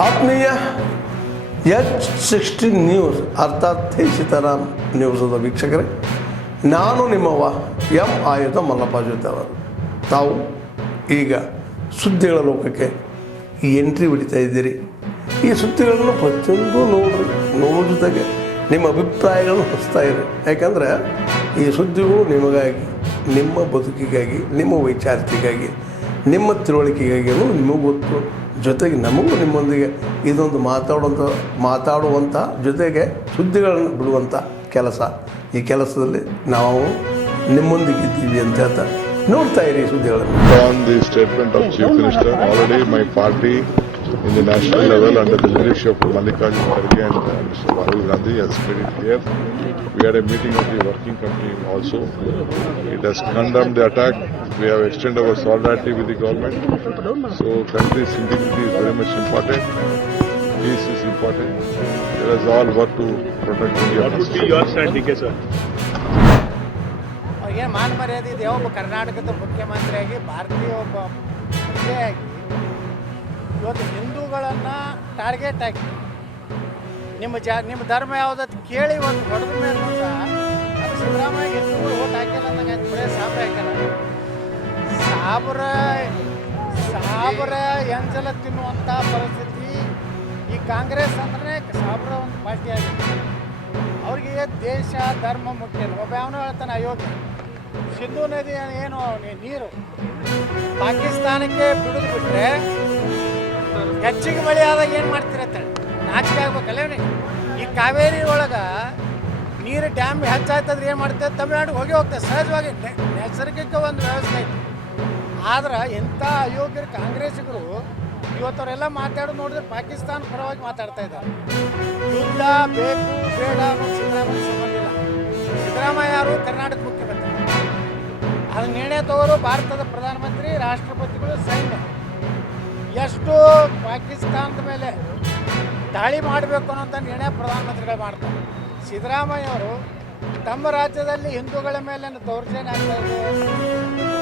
ಆತ್ಮೀಯ H16 news ಅರ್ಥಾತ್ ಸೀತಾರಾಮ್ ನ್ಯೂಸದ ವೀಕ್ಷಕರೇ, ನಾನು ನಿಮ್ಮವ ಎಂ ಆಯುಧ ಮಲ್ಲಪ್ಪ ಜೊತೆ ಅವರು. ತಾವು ಈಗ ಸುದ್ದಿಗಳ ಲೋಕಕ್ಕೆ ಎಂಟ್ರಿ ಹೊಡಿತಾ ಇದ್ದೀರಿ. ಈ ಸುದ್ದಿಗಳನ್ನು ಪ್ರತಿಯೊಂದು ನೋಡೋ ಜೊತೆಗೆ ನಿಮ್ಮ ಅಭಿಪ್ರಾಯಗಳನ್ನು ಹಚ್ತಾ ಇರಿ. ಯಾಕಂದರೆ ಈ ಸುದ್ದಿಗಳು ನಿಮಗಾಗಿ, ನಿಮ್ಮ ಬದುಕಿಗಾಗಿ, ನಿಮ್ಮ ವೈಚಾರಿಕೆಗಾಗಿ, ನಿಮ್ಮ ತಿಳುವಳಿಕೆಗಾಗಿ ನಿಮಗೂ ಗೊತ್ತು. ಜೊತೆಗೆ ನಮಗೂ ನಿಮ್ಮೊಂದಿಗೆ ಇದೊಂದು ಮಾತಾಡುವಂಥ ಜೊತೆಗೆ ಸುದ್ದಿಗಳನ್ನು ಬಿಡುವಂಥ ಕೆಲಸ. ಈ ಕೆಲಸದಲ್ಲಿ ನಾವು ನಿಮ್ಮೊಂದಿಗಿದ್ದೀವಿ ಅಂತ ಹೇಳ್ತಾ ನೋಡ್ತಾ ಇರಿ ಸುದ್ದಿಗಳನ್ನು. On the statement of Chief Minister, already my party in the national level under the leadership of Mallikarjun Kharge and Mr. Rahul Gandhi has made it clear. We had a meeting of the working committee also. It has condemned the attack. We have extended our solidarity with the government. So country's integrity is very much important. Peace is important. Let us all work to protect India. What would be your stand, DK sir? ಅವ್ರಿಗೆ ಮಾನ ಮರ್ಯಾದೆ ಇದೆ. ಒಬ್ಬ ಕರ್ನಾಟಕದ ಮುಖ್ಯಮಂತ್ರಿಯಾಗಿ, ಭಾರತೀಯ ಒಬ್ಬ ಪ್ರಜೆಯಾಗಿ ಇವತ್ತು ಹಿಂದೂಗಳನ್ನು ಟಾರ್ಗೆಟ್ ಹಾಕಿ ನಿಮ್ಮ ಧರ್ಮ ಯಾವುದತ್ತು ಕೇಳಿ ಒಂದು ಹೊಡೆದ ಮೇಲೆ ಸಹ ಅದು ಸಿದ್ದರಾಮಯ್ಯ ಹಿಂದೂಗಳು ಓಟ್ ಹಾಕಿಲ್ಲ ಅಂದಂಗೆ ಆಯ್ತು. ಬರೀ ಸಾಬ್ರ ಹಾಕ್ಯಾರ. ಸಾಬ್ರ ಎಂಜಲ ತಿನ್ನುವಂಥ ಪರಿಸ್ಥಿತಿ ಈ ಕಾಂಗ್ರೆಸ್ ಅಂದ್ರೆ ಸಾಬ್ರ ಒಂದು ಪಾರ್ಟಿ ಆಗಿದೆ. ಅವ್ರಿಗೆ ದೇಶ ಧರ್ಮ ಮುಖ್ಯ. ಒಬ್ಬ ಅವನು ಹೇಳ್ತಾನೆ, ಅಯೋಗ್ಯ ಸಿಂಧೂ ನದಿ ಏನು ನೀರು ಪಾಕಿಸ್ತಾನಕ್ಕೆ ಬಿಡುದು ಬಿಟ್ಟರೆ ಹೆಚ್ಚಿಗೆ ಮಳೆ ಆದಾಗ ಏನು ಮಾಡ್ತಿರತ್ತೇಳಿ ನಾಚಿಕೆ ಆಗ್ಬೇಕಲ್ಲ ಇವನಿಗೆ. ಈ ಕಾವೇರಿ ಒಳಗೆ ನೀರು ಡ್ಯಾಮ್ ಹೆಚ್ಚಾಯ್ತಂದ್ರೆ ಏನು ಮಾಡ್ತೇವೆ, ತಮಿಳ್ನಾಡಿಗೆ ಹೋಗ್ತೇವೆ ಸಹಜವಾಗಿ. ನೈಸರ್ಗಿಕ ಒಂದು ವ್ಯವಸ್ಥೆ ಐತಿ. ಆದ್ರೆ ಇಂಥ ಅಯೋಗ್ಯರು ಕಾಂಗ್ರೆಸ್ಸಿಗರು ಇವತ್ತವರೆಲ್ಲ ಮಾತಾಡೋದು ನೋಡಿದ್ರೆ ಪಾಕಿಸ್ತಾನ ಪರವಾಗಿ ಮಾತಾಡ್ತಾ ಇದ್ದಾರೆ. ಯುದ್ಧ ಬೇಕು ಬೇಡ ಅನ್ನೋದು ಸಿದ್ದರಾಮಯ್ಯ ಸಂಬಂಧ ಇಲ್ಲ. ಸಿದ್ದರಾಮಯ್ಯ ಯಾರು? ಕರ್ನಾಟಕ ಮುಖ್ಯಮಂತ್ರಿ. ಅದು ನಿರ್ಣಯ ತಗೋರು ಭಾರತದ ಪ್ರಧಾನಮಂತ್ರಿ, ರಾಷ್ಟ್ರಪತಿಗಳು, ಸೈನ್ಯ. ಎಷ್ಟು ಪಾಕಿಸ್ತಾನದ ಮೇಲೆ ದಾಳಿ ಮಾಡಬೇಕು ಅನ್ನೋಂಥ ನಿರ್ಣಯ ಪ್ರಧಾನಮಂತ್ರಿಗಳು ಮಾಡ್ತಾರೆ. ಸಿದ್ದರಾಮಯ್ಯ ಅವರು ತಮ್ಮ ರಾಜ್ಯದಲ್ಲಿ ಹಿಂದೂಗಳ ಮೇಲೆ ದೌರ್ಜನ್ಯ ಆಗ್ತಾ ಇದೆ,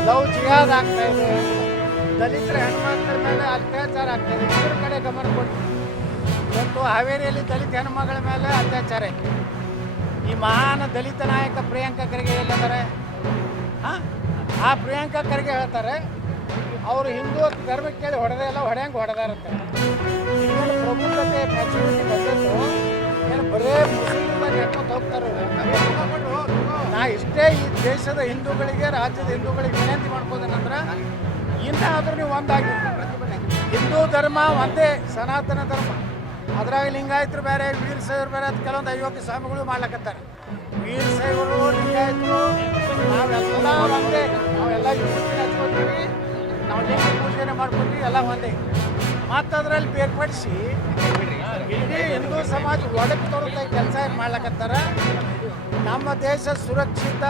ಲವ್ ಜಿಹಾದ್ ಆಗ್ತಾ ಇದೆ, ದಲಿತರ ಹೆಣ್ಮಕ್ಳ ಮೇಲೆ ಅತ್ಯಾಚಾರ ಆಗ್ತಾ ಇದೆ. ಇದ್ರ ಕಡೆ ಗಮನ ಕೊಟ್ಟು ಇವತ್ತು ಹಾವೇರಿಯಲ್ಲಿ ದಲಿತ ಹೆಣ್ಮಗಳ ಮೇಲೆ ಅತ್ಯಾಚಾರ ಐತೆ. ಈ ಮಹಾನ್ ದಲಿತ ನಾಯಕ ಪ್ರಿಯಾಂಕಾ ಖರ್ಗೆ ಎಲ್ಲಿದ್ದಾರೆ? ಆ ಪ್ರಿಯಾಂಕಾ ಖರ್ಗೆ ಹೇಳ್ತಾರೆ ಅವರು ಹಿಂದೂ ಧರ್ಮಕ್ಕೆ ಕೇಳಿ ಹೊಡೆದೇ ಇಲ್ಲ, ಹೊಡೆಯಂಗೆ ಹೊಡೆದಾರಂತೆ. ಇನ್ನೊಂದು ಪ್ರಬುದ್ಧತೆ ಮೆಚುರಿಟಿ ಬಂದಿದ್ದು ಏನು ಬರೇ ಮುಸ್ಲಿಮ್ದಾಗ ಹೇಳ್ಕೊಂಡು ಹೋಗ್ತಾರೆ. ನಾ ಇಷ್ಟೇ ಈ ದೇಶದ ಹಿಂದೂಗಳಿಗೆ, ರಾಜ್ಯದ ಹಿಂದೂಗಳಿಗೆ ವಿನಂತಿ ಮಾಡ್ಬೋದೇನಂದ್ರೆ, ಇನ್ನಾದರೂ ನೀವು ಒಂದಾಗಿ ಹಿಂದೂ ಧರ್ಮ ಒಂದೇ, ಸನಾತನ ಧರ್ಮ. ಅದ್ರಾಗ ಲಿಂಗಾಯತರು ಬೇರೆ, ವೀರಶೈವರು ಬೇರೆ, ಅದು ಕೆಲವೊಂದು ಅಯೋಗ್ಯ ಸ್ವಾಮಿಗಳು ಮಾಡ್ಲಕತ್ತಾರೆ. ವೀರಶೈವರು, ಲಿಂಗಾಯತರು ನಾವೆಲ್ಲ ಒಂದೇ. ನಾವೆಲ್ಲ ಯುವತಿನ ಹಚ್ಕೊತೀವಿ, ನಾವು ಲಿಂಗ ಪೂಜೆನೇ ಮಾಡ್ಕೊತೀವಿ, ಎಲ್ಲ ಒಂದೇ. ಮತ್ತು ಅದರಲ್ಲಿ ಬೇರ್ಪಡಿಸಿ ಇಡೀ ಹಿಂದೂ ಸಮಾಜ ಒಳಗೆ ತೋರುತ್ತಾ ಕೆಲಸ ಮಾಡ್ಲಕತ್ತಾರ. ನಮ್ಮ ದೇಶ ಸುರಕ್ಷಿತ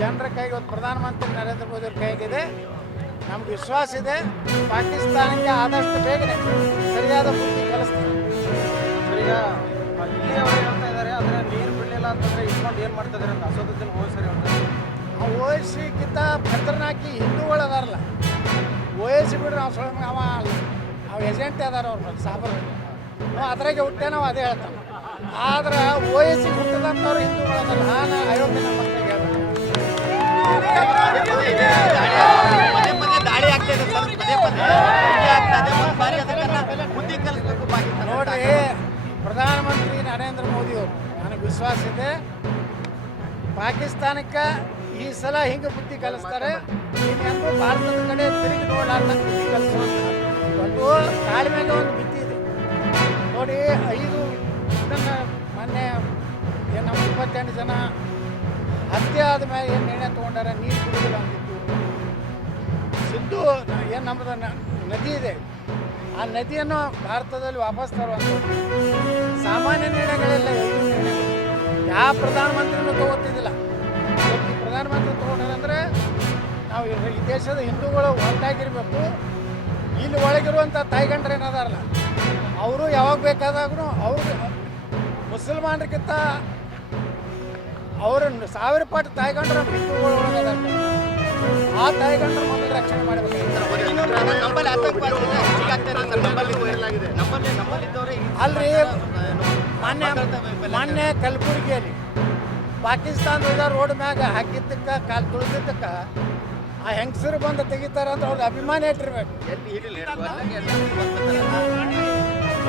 ಜನರ ಕೈಗೆ, ಇವತ್ತು ಪ್ರಧಾನಮಂತ್ರಿ ನರೇಂದ್ರ ಮೋದಿ ಅವ್ರ ಕೈಗಿದೆ. ನಮ್ಗೆ ವಿಶ್ವಾಸ ಇದೆ ಪಾಕಿಸ್ತಾನಕ್ಕೆ ಆದಷ್ಟು ಬೇಗನೆ ಸರಿಯಾದ ಬುದ್ಧಿ ಕಲಿಸ್ತಾರೆ. ಈಗ ಇಲ್ಲಿ ಅವರು ಹೇಳ್ತಾ ಇದ್ದಾರೆ, ಆದರೆ ನೀರು ಬಿಡಲಿಲ್ಲ ಅಂತಂದರೆ ಇಟ್ಕೊಂಡು ಏನು ಮಾಡ್ತಾ ಇದ್ದಾರೆ ಅಂತ ಅಸೋದನ್ನು ಓದಿಸ್ರಿ ಹೇಳ್ತಾರೆ. ಆ ಓಯಸಿಗಿಂತ ಖತರ್ನಾಕಿ ಹಿಂದೂಗಳು ಅದಾರಲ್ಲ, ಓಯಸಿ ಬಿಡ್ರಿ ನಾವು ಸ್ವಲ್ಪ ಅವ ಏಜೆಂಟ್ ಅದಾರ ಅವ್ರು ಸಾಬರು. ನಾವು ಅದ್ರಾಗೆ ಹುಟ್ಟೆ ನಾವು ಅದೇ ಹೇಳ್ತಾನೆ. ಆದ್ರೆ ಓಯಸಿ ಹುಟ್ಟದಂಥವ್ರು ಹಿಂದೂಗಳು ಅದಲ್ಲ. ನಾನು ಅಯೋಗ್ಯ ನಮ್ಮ ಮಕ್ಕಳಿಗೆ ಹೇಳ್ಬೇಕು. ನೋಡ್ರಿ, ಪ್ರಧಾನಮಂತ್ರಿ ನರೇಂದ್ರ ಮೋದಿ ಅವರು ನನಗೆ ವಿಶ್ವಾಸ ಇದೆ ಪಾಕಿಸ್ತಾನಕ್ಕೆ ಈ ಸಲ ಹಿಂಗೆ ಬುದ್ಧಿ ಕಲಿಸ್ತಾರೆ. ಇನ್ನೆಂದು ಭಾರತದ ಕಡೆ ತಿರುಗಿ ನೋಡಲಾರ್ದಂಗೆ ಬುದ್ಧಿ ಕಲಿಸುವಂತ ಒಂದು ತಾಳ್ಮೆಗೆ ಒಂದು ಮಿತಿ ಇದೆ ನೋಡಿ. 5 ಇದನ್ನು ಮೊನ್ನೆ ನಮ್ಮ 28 ಜನ ಹತ್ಯೆ ಆದಮೇಲೆ ಏನು ನಿರ್ಣಯ ತೊಗೊಂಡಾರ, ನೀರು ಕುಡಿದಿಲ್ಲ ಅಂತಿತ್ತು. ಸಿಂಧು ಏನು ನಮ್ಮದು ನದಿ ಇದೆ, ಆ ನದಿಯನ್ನು ಭಾರತದಲ್ಲಿ ವಾಪಸ್ ತರುವಂಥದ್ದು ಸಾಮಾನ್ಯ ನಿರ್ಣಯಗಳೆಲ್ಲ. ಯಾವ ಪ್ರಧಾನಮಂತ್ರಿನೂ ತಗೋತಿದ್ದಿಲ್ಲ. ಈ ಪ್ರಧಾನಮಂತ್ರಿ ತೊಗೊಂಡ್ರೆ ನಾವು ಈ ದೇಶದ ಹಿಂದೂಗಳು ಒಂದಾಗಿರ್ಬೇಕು. ಇಲ್ಲಿ ಒಳಗಿರುವಂಥ ತಾಯಿಗಂಡ್ರು ಏನದಾರಲ್ಲ, ಅವರು ಯಾವಾಗ ಬೇಕಾದಾಗೂ ಅವ್ರಿಗೆ ಮುಸಲ್ಮಾನರಿಗಿಂತ ಅವ್ರನ್ನ 1000 ಪಟ್ಟು ತಾಯಿಗಂಡ್ರು ನಮ್ಮ ಹಿಂದೂಗಳು ಒಳಗದಾರ. ಆ ತಾಯಿಗಂಡ್ರು ಮೊದಲು ರಕ್ಷಣೆ ಮಾಡಬೇಕು. ಮಾಡಲಾಗಿದೆ. ನಮ್ಮಲ್ಲಿದ್ದವರೇ ಅಲ್ರಿ ಮೊನ್ನೆ ಕಲಬುರಗಿಯಲ್ಲಿ ಪಾಕಿಸ್ತಾನದ ರೋಡ್ ಮ್ಯಾಗ ಹಾಕಿದ್ದಕ್ಕೆ ಕಾಲು ತುಳಿದಿದ್ದಕ್ಕೆ ಆ ಹೆಂಗಸರು ಬಂದು ತೆಗಿತಾರೆ ಅಂದ್ರೆ ಅವ್ರ ಅಭಿಮಾನ ಇಟ್ಟಿರ್ಬೇಕು.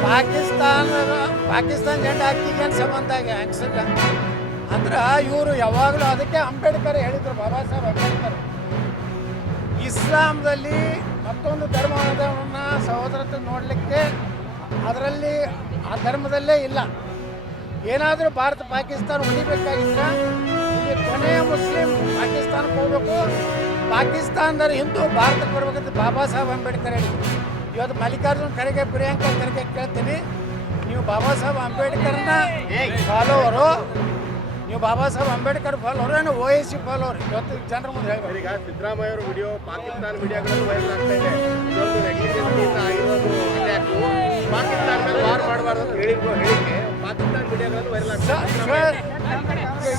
ಪಾಕಿಸ್ತಾನ ಜೆಂಡ ಹಾಕಿಗೇನು ಸಂಬಂಧ ಆಗಿ ಹೆಂಗಸರ್ಗೆ ಅಂದ್ರೆ ಇವರು ಯಾವಾಗಲೂ ಅದಕ್ಕೆ ಅಂಬೇಡ್ಕರ್ ಹೇಳಿದರು, ಬಾಬಾ ಸಾಹೇಬ್ ಅಂಬೇಡ್ಕರ್ ಇಸ್ಲಾಂದಲ್ಲಿ ಮತ್ತೊಂದು ಧರ್ಮವನ್ನು ಸಹೋದರತೆ ನೋಡಲಿಕ್ಕೆ ಅದರಲ್ಲಿ ಆ ಧರ್ಮದಲ್ಲೇ ಇಲ್ಲ. ಏನಾದರೂ ಭಾರತ ಪಾಕಿಸ್ತಾನ ಉಳಿಬೇಕಾಗಿದ್ರೆ ಇಲ್ಲಿ ಕೊನೆಯ ಮುಸ್ಲಿಂ ಪಾಕಿಸ್ತಾನಕ್ಕೆ ಹೋಗ್ಬೇಕು, ಪಾಕಿಸ್ತಾನದವ್ರು ಹಿಂದೂ ಭಾರತಕ್ಕೆ ಬರ್ಬೇಕಂತ ಬಾಬಾ ಸಾಹೇಬ್ ಅಂಬೇಡ್ಕರ್ ಹೇಳಿದ್ರು. ಇವತ್ತು ಮಲ್ಲಿಕಾರ್ಜುನ್ ಖರ್ಗೆ, ಪ್ರಿಯಾಂಕಾ ಖರ್ಗೆ ಕೇಳ್ತೀನಿ, ನೀವು ಬಾಬಾ ಸಾಹೇಬ್ ಅಂಬೇಡ್ಕರ್ನ ಫಾಲೋವರು, ನೀವು ಬಾಬಾ ಸಾಹೇಬ್ ಅಂಬೇಡ್ಕರ್ ಫಾಲೋವರು ಏನು OIC ಫಾಲೋವರು? ಇವತ್ತು ಜನರ ಮುಂದೆ ಹೇಳ್ಬೇಕು. ಈಗ ಸಿದ್ದರಾಮಯ್ಯ ಅವರು ವಿಡಿಯೋ ಪಾಕಿಸ್ತಾನ ವಿಡಿಯೋಗಳಲ್ಲಿ ವೈರಲ್ ಆಗ್ತಾ ಇದೆ. ಇದೊಂದು ನೆಗ್ಲಿಜೆನ್ಸಿಯಿಂದ ಆಗಿರೋದು ಅಟ್ಯಾಕು. ಪಾಕಿಸ್ತಾನ ಮೇಲೆ ವಾರ್ ಮಾಡಬಾರ್ದು ಅಂತ ಹೇಳಿಕೆ ಪಾಕಿಸ್ತಾನ ವಿಡಿಯೋಗಳಲ್ಲಿ ವೈರಲ್ ಆಗ್ತಾ ಇದೆ.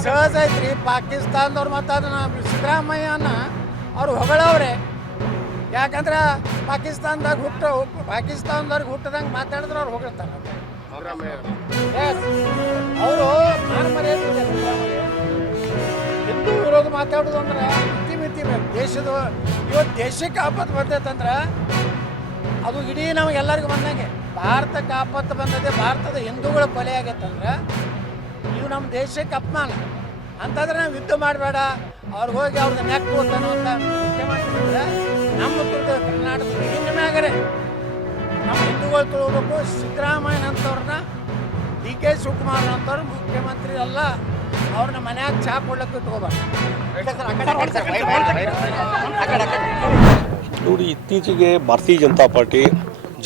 ಸಹಜ ಐತ್ರಿ, ಪಾಕಿಸ್ತಾನದವ್ರು ಮತ್ತು ಅದನ್ನ ಸಿದ್ದರಾಮಯ್ಯನ ಅವ್ರು ಹೊಗಳವ್ರೆ. ಯಾಕಂದ್ರೆ ಪಾಕಿಸ್ತಾನದವ್ರಿಗೆ ಹುಟ್ಟದಂಗೆ ಮಾತಾಡಿದ್ರೆ ಅವ್ರು ಹೊಗಳ್ತಾರೆ. ಅವರು ಹಿಂದೂ ವಿರೋಧ ಮಾತಾಡೋದು ಅಂದ್ರೆ ಮಿತಿ ಬೇಕು. ಇವತ್ತು ದೇಶಕ್ಕೆ ಆಪತ್ತು ಬರ್ತೈತಂದ್ರೆ ಅದು ಇಡೀ ನಮಗೆಲ್ಲರಿಗೂ ಬಂದಂಗೆ. ಭಾರತಕ್ಕೆ ಆಪತ್ತು ಬಂದದೆ, ಭಾರತದ ಹಿಂದೂಗಳ ಕೊಲೆ ಆಗೈತಂದ್ರೆ ಇವು ನಮ್ಮ ದೇಶಕ್ಕೆ ಅಪಮಾನ. ಅಂತಂದ್ರೆ ನಾವು ಯುದ್ಧ ಮಾಡಬೇಡ, ಅವ್ರಿಗೆ ಹೋಗಿ ಅವ್ರದ್ದು ನೆಕ್ಕು ಅನ್ನುವಂಥ ಮುಖ್ಯಮಂತ್ರಿ ಇದ್ರೆ ನಮ್ಮ ಕರ್ನಾಟಕದ ಇನ್ನು ಮ್ಯಾಗರೆ ನಮ್ಮ ಹಿಂದೂಗಳು ತೊಗೋಬೇಕು. ಸಿದ್ದರಾಮಯ್ಯನಂತವ್ರನ್ನ DK ಶಿವಕುಮಾರ್ ಅಂತವ್ರು ಮುಖ್ಯಮಂತ್ರಿ ಅಲ್ಲ, ಅವ್ರನ್ನ ಮನ್ಯಾಗ ಚಾ ಕೊಡ್ಲಿಕ್ಕೆ ಇಟ್ಕೋಬಾರ್ದು. ನೋಡಿ, ಇತ್ತೀಚೆಗೆ ಭಾರತೀಯ ಜನತಾ ಪಾರ್ಟಿ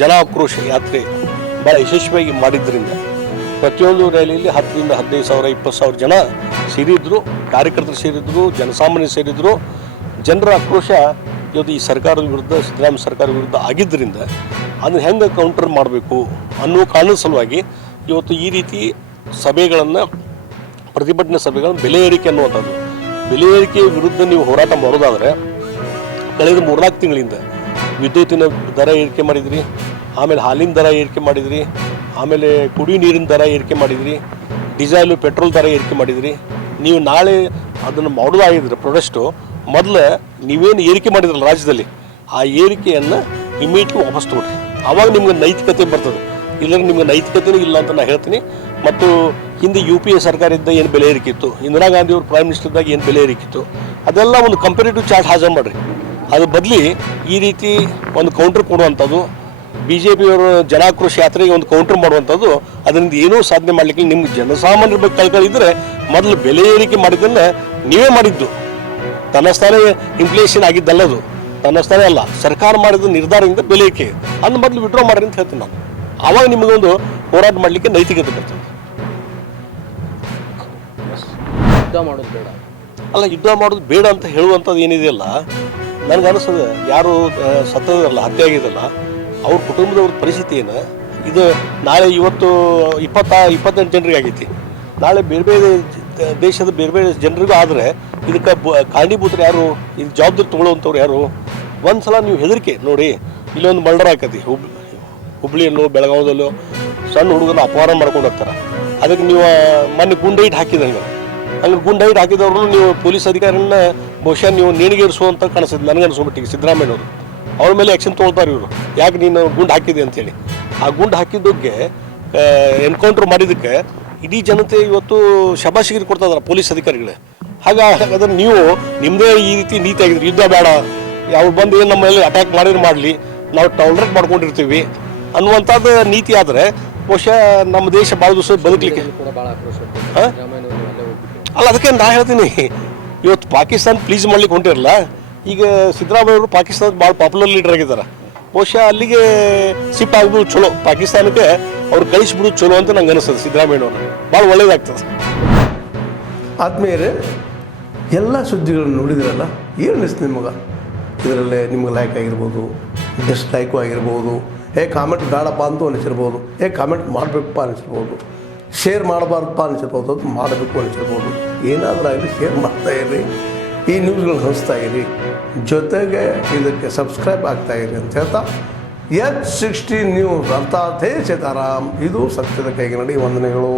ಜನ ಆಕ್ರೋಶ ಯಾತ್ರೆ ಭಾಳ ಯಶಸ್ವಿಯಾಗಿ ಮಾಡಿದ್ದರಿಂದ ಪ್ರತಿಯೊಂದು ರ್ಯಾಲಿಯಲ್ಲಿ 10ರಿಂದ 15 ಸಾವಿರ 20 ಸಾವಿರ ಜನ ಸೇರಿದ್ರು, ಕಾರ್ಯಕರ್ತರು ಸೇರಿದ್ರು, ಜನಸಾಮಾನ್ಯರು ಸೇರಿದ್ರು. ಜನರ ಆಕ್ರೋಶ ಇವತ್ತು ಈ ಸರ್ಕಾರದ ವಿರುದ್ಧ, ಸಿದ್ದರಾಮಯ್ಯ ಸರ್ಕಾರದ ವಿರುದ್ಧ ಆಗಿದ್ದರಿಂದ ಅದನ್ನು ಹೆಂಗೆ ಕೌಂಟರ್ ಮಾಡಬೇಕು ಅನ್ನೋ ಕಾರಣದ ಸಲುವಾಗಿ ಇವತ್ತು ಈ ರೀತಿ ಸಭೆಗಳನ್ನು, ಪ್ರತಿಭಟನೆ ಸಭೆಗಳನ್ನು, ಬೆಲೆ ಏರಿಕೆ ಅನ್ನುವಂಥದ್ದು, ಬೆಲೆ ಏರಿಕೆ ವಿರುದ್ಧ ನೀವು ಹೋರಾಟ ಮಾಡೋದಾದರೆ ಕಳೆದ 3-4 ತಿಂಗಳಿಂದ ವಿದ್ಯುತ್ತಿನ ದರ ಏರಿಕೆ ಮಾಡಿದ್ರಿ, ಆಮೇಲೆ ಹಾಲಿನ ದರ ಏರಿಕೆ ಮಾಡಿದ್ರಿ, ಆಮೇಲೆ ಕುಡಿಯೋ ನೀರಿನ ದರ ಏರಿಕೆ ಮಾಡಿದ್ರಿ, ಡೀಸೆಲು ಪೆಟ್ರೋಲ್ ದರ ಏರಿಕೆ ಮಾಡಿದ್ರಿ. ನೀವು ನಾಳೆ ಅದನ್ನು ಮಾಡೋದಾಗಿದ್ರೆ ಪ್ರೊಡಕ್ಟು ಮೊದಲು ನೀವೇನು ಏರಿಕೆ ಮಾಡಿದ್ರಲ್ಲ ರಾಜ್ಯದಲ್ಲಿ, ಆ ಏರಿಕೆಯನ್ನು ಇಮಿಡಿಯೇಟ್ಲಿ ವಾಪಸ್ ತೊಗೊಳ್ರಿ. ಆವಾಗ ನಿಮ್ಗೆ ನೈತಿಕತೆ ಬರ್ತದೆ. ಇಲ್ಲದ್ರೆ ನಿಮ್ಗೆ ನೈತಿಕತೆಯೂ ಇಲ್ಲ ಅಂತ ನಾನು ಹೇಳ್ತೀನಿ. ಮತ್ತು ಹಿಂದೆ UPA ಸರ್ಕಾರ ಇದ್ದ ಏನು ಬೆಲೆ ಏರಿಕಿತ್ತು, ಇಂದಿರಾ ಗಾಂಧಿ ಅವರು ಪ್ರೈಮ್ ಮಿನಿಸ್ಟರ್ ಇದ್ದಾಗ ಏನು ಬೆಲೆ ಏರಿಕಿತ್ತು, ಅದೆಲ್ಲ ಒಂದು ಕಂಪೇರಿಟಿವ್ ಚಾರ್ಟ್ ಹಾಜರು ಮಾಡಿರಿ. ಅದ್ರ ಬದಲಿ ಈ ರೀತಿ ಒಂದು ಕೌಂಟರ್ ಕೊಡುವಂಥದ್ದು, BJPಯವರು ಜನಾಕ್ರೋಶ ಯಾತ್ರೆಗೆ ಒಂದು ಕೌಂಟರ್ ಮಾಡುವಂಥದ್ದು, ಅದರಿಂದ ಏನೂ ಸಾಧನೆ ಮಾಡಲಿಕ್ಕೆ ನಿಮ್ಗೆ ಜನಸಾಮಾನ್ಯರ ಬಗ್ಗೆ ಕಳ್ಕೊಳ್ಳಿದ್ರೆ ಮೊದಲು ಬೆಲೆ ಏರಿಕೆ ಮಾಡಿದ್ದನ್ನು ನೀವೇ ಮಾಡಿದ್ದು. ತನ್ನಸ್ಥಾನೇ ಇನ್ಫ್ಲೇಷನ್ ಆಗಿದ್ದಲ್ಲದು, ತನ್ನಸ್ಥಾನೇ ಅಲ್ಲ, ಸರ್ಕಾರ ಮಾಡಿದ ನಿರ್ಧಾರದಿಂದ ಬೆಲೆ ಏರಿಕೆ ಅದನ್ನ ಮೊದಲು ವಿಡ್ರಾ ಮಾಡಿರಿ ಅಂತ ಹೇಳ್ತೀನಿ ನಾನು. ಆವಾಗ ನಿಮಗೊಂದು ಹೋರಾಟ ಮಾಡಲಿಕ್ಕೆ ನೈತಿಕತೆ ಬರ್ತದೆ. ಯುದ್ಧ ಮಾಡೋದು ಬೇಡ ಅಲ್ಲ, ಯುದ್ಧ ಮಾಡೋದು ಬೇಡ ಅಂತ ಹೇಳುವಂಥದ್ದು ಏನಿದೆಯಲ್ಲ, ನನಗೆ ಅನಿಸ್ತದೆ ಯಾರು ಸತ್ತದಲ್ಲ, ಹತ್ಯೆ ಆಗಿದಲ್ಲ, ಅವ್ರ ಕುಟುಂಬದವ್ರ ಪರಿಸ್ಥಿತಿ ಏನು ಇದು. ನಾಳೆ ಇವತ್ತು 28 ಜನರಿಗೆ ಆಗೈತಿ, ನಾಳೆ ಬೇರೆ ಬೇರೆ ದೇಶದ ಬೇರೆ ಬೇರೆ ಜನರಿಗೂ ಆದರೆ ಇದಕ್ಕೆ ಕಾರಣೀಭೂತರು ಯಾರು, ಇದು ಜವಾಬ್ದಾರಿ ತೊಗೊಳ್ಳುವಂಥವ್ರು ಯಾರು? ಒಂದು ಸಲ ನೀವು ಹೆದರಿಕೆ ನೋಡಿ, ಇಲ್ಲೊಂದು ಮರ್ಡರ್ ಆಕತಿ ಹುಬ್ಳಿಯಲ್ಲೋ ಬೆಳಗಾವದಲ್ಲೋ, ಸಣ್ಣ ಹುಡುಗನ ಅಪಹರಣ ಮಾಡ್ಕೊಂಡು ಹೋಗ್ತಾರೆ. ಅದಕ್ಕೆ ನೀವು ಮೊನ್ನೆ ಗುಂಡೈಟ್ ಹಾಕಿದಂಗೆ, ಹಂಗೆ ಗುಂಡೈಟ್ ಹಾಕಿದವ್ರು ನೀವು ಪೊಲೀಸ್ ಅಧಿಕಾರಿನ ಬಹುಶಃ ನೀವು ನೇಣಿಗೇರಿಸುವಂತ ಕಾಣಿಸ್ತದೆ ನನಗೆ ಅನಿಸ್ಬಿಟ್ಟಿಗೆ. ಸಿದ್ದರಾಮಯ್ಯನವರು ಅವ್ರ ಮೇಲೆ ಆ್ಯಕ್ಷನ್ ತೊಗೊಳ್ತಾರೆ ಇವರು, ಯಾಕೆ ನೀನು ಗುಂಡು ಹಾಕಿದೆ ಅಂತೇಳಿ. ಆ ಗುಂಡು ಹಾಕಿದ್ದಕ್ಕೆ ಎನ್ಕೌಂಟ್ರ್ ಮಾಡಿದ್ದಕ್ಕೆ ಇಡೀ ಜನತೆ ಇವತ್ತು ಶಬಾಷಿಗಿರಿ ಕೊಡ್ತಾ ಇದ್ದಾರೆ ಪೊಲೀಸ್ ಅಧಿಕಾರಿಗಳೇ. ಹಾಗಾದ್ರೆ ನೀವು ನಿಮ್ಮದೇ ಈ ರೀತಿ ನೀತಿ ಆಗಿದ್ರಿ, ಯುದ್ಧ ಬೇಡ, ಯಾವ ಬಂದು ಏನು ನಮ್ಮ ಮೇಲೆ ಅಟ್ಯಾಕ್ ಮಾಡಿದ್ರೆ ಮಾಡಲಿ, ನಾವು ಟಾಲರೇಟ್ ಮಾಡ್ಕೊಂಡಿರ್ತೀವಿ ಅನ್ನುವಂಥದ್ದು ನೀತಿ ಆದರೆ ಬಹುಶಃ ನಮ್ಮ ದೇಶ ಭಾಳ ದಿವಸ ಬದುಕಲಿಕ್ಕೆ ಅಲ್ಲ. ಅದಕ್ಕೆ ನಾನು ಹೇಳ್ತೀನಿ, ಇವತ್ತು ಪಾಕಿಸ್ತಾನ ಪ್ಲೀಸ್ ಮಾಡ್ಲಿಕ್ಕೆ ಹೊಂಟಿರಲ್ಲ, ಈಗ ಸಿದ್ದರಾಮಯ್ಯ ಅವರು ಪಾಕಿಸ್ತಾನದ ಭಾಳ ಪಾಪ್ಯುಲರ್ ಲೀಡರ್ ಆಗಿದ್ದಾರೆ. ಬಹುಶಃ ಅಲ್ಲಿಗೆ ಶಿಫ್ಟ್ ಆಗ್ಬೋದು ಚಲೋ, ಪಾಕಿಸ್ತಾನಕ್ಕೆ ಅವ್ರು ಕಳಿಸ್ಬಿಡೋದು ಚಲೋ ಅಂತ ನಂಗೆ ಅನಿಸ್ತದೆ. ಸಿದ್ದರಾಮಯ್ಯನವರು ಭಾಳ ಒಳ್ಳೇದಾಗ್ತದೆ. ಆದ್ಮೇಲೆ ಎಲ್ಲ ಸುದ್ದಿಗಳನ್ನು ನೋಡಿದ್ರಲ್ಲ, ಏನು ಅನಿಸ್ತು ನಿಮಗೆ? ಇದರಲ್ಲೇ ನಿಮ್ಗೆ ಲೈಕ್ ಆಗಿರ್ಬೋದು, ಡಿಸ್ಲೈಕು ಆಗಿರ್ಬೋದು, ಕಾಮೆಂಟ್ ಬೇಡಪ್ಪ ಅಂತೂ ಅನಿಸಿರ್ಬೋದು, ಕಾಮೆಂಟ್ ಮಾಡಬೇಕಪ್ಪ ಅನಿಸಿರ್ಬೋದು, ಶೇರ್ ಮಾಡಬಾರ್ದಪ್ಪ ಅನಿಸಿರ್ಬೋದು, ಅದು ಮಾಡಬೇಕು ಅನಿಸಿರ್ಬೋದು. ಏನಾದರೂ ಆಗಲಿ ಶೇರ್ ಮಾಡ್ತಾಯಿರಿ, ಈ ನ್ಯೂಸ್ಗಳನ್ನ ಹಂಚ್ತಾ ಇರಿ, ಜೊತೆಗೆ ಇದಕ್ಕೆ ಸಬ್ಸ್ಕ್ರೈಬ್ ಆಗ್ತಾಯಿರಿ ಅಂತ ಹೇಳ್ತಾ H16 ನ್ಯೂಸ್ ಅರ್ಥಾತ್ ಹೇ ಸೀತಾರಾಮ್, ಇದು ಸತ್ಯದ ಕೈಗೆ ನಡಿ. ವಂದನೆಗಳು.